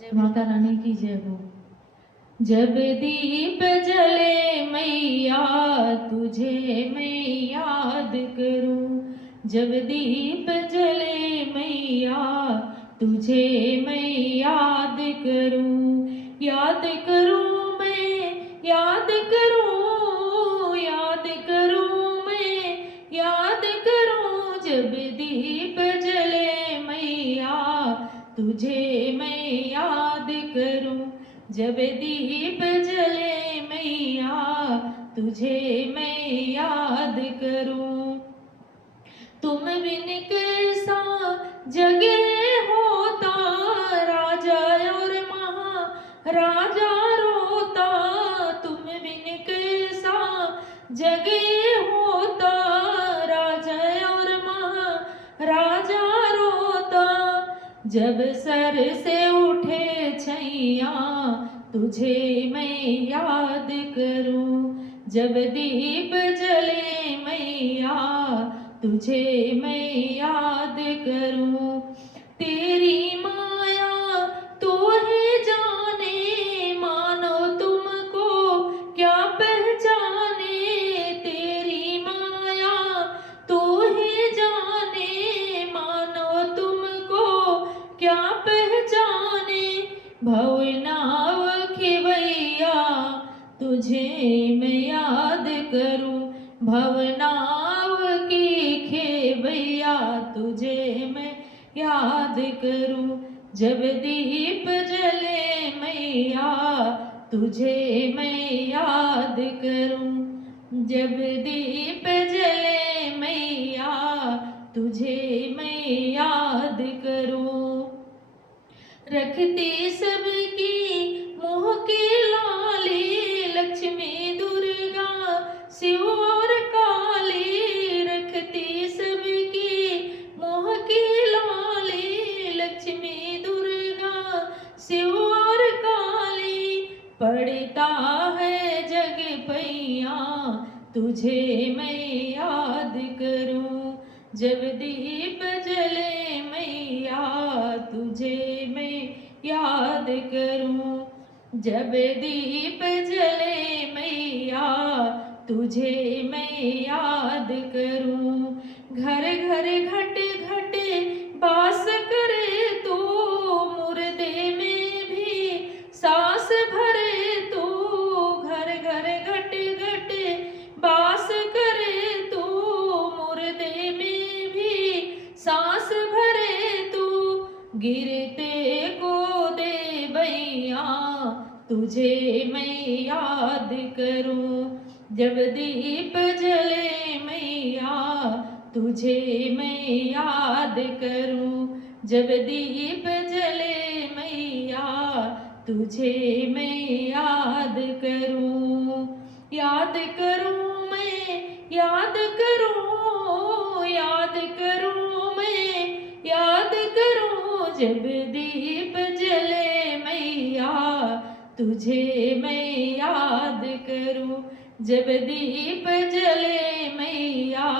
जय माता रानी की जय हो। जब दीप जले मैया तुझे मैं याद करूं, जब दीप जले मैया तुझे मैं याद करूं, याद करूं मैं याद करूं, याद करूं मैं याद करूं, जब दीप जले मैया तुझे मैं याद करूं, जब दीप जले मैया तुझे मैं याद करूं। तुम बिन कैसा जगे होता, राजा और महाराजा रोता, तुम बिन कैसा जगे होता, राजा और महाराजा रोता, जब सर से उठे छैया तुझे मैं याद करूं, जब दीप जले मैया तुझे मैं याद करूं। तेरी माया तू ही जाने, मानो तुमको क्या पहचाने, तेरी माया तू ही जाने, मानो तुमको क्या पहचाने, भवनाव खिवैया तुझे मैं याद करूं, भवनाव की खेवैया तुझे मैं याद करूं, जब दीप जले मैया तुझे मैं याद करूं, जब दीप जले मैया तुझे मैं याद करूं। रखती सबकी मोह की लाली, लक्ष्मी दुर्गा शिव और काली, रखती सबकी मोह की लाली, लक्ष्मी दुर्गा शिव और काली, पड़ता है जग पैया तुझे मैं याद करूं, जब दीप जले मैया तुझे मैं याद करूं, जब दीप जले मैया तुझे मैं याद करूं। घर घर घट घट बास करे तू, मुर्दे में भी सांस भरे तू, घर घर घट घट बास करे तू, मुर्दे में भी सांस भरे तू, गिरते को दे बैया तुझे मैं याद करूं, जब दीप जले मैया तुझे मैं याद करूं, जब दीप जले मैया तुझे मैं याद करूं, याद करूं मैं याद करूं, याद करूं मैं याद करूं, जब दीप जले मैया तुझे मैं याद करूं, जब दीप जले मैया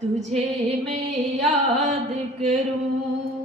तुझे मैं याद करूं।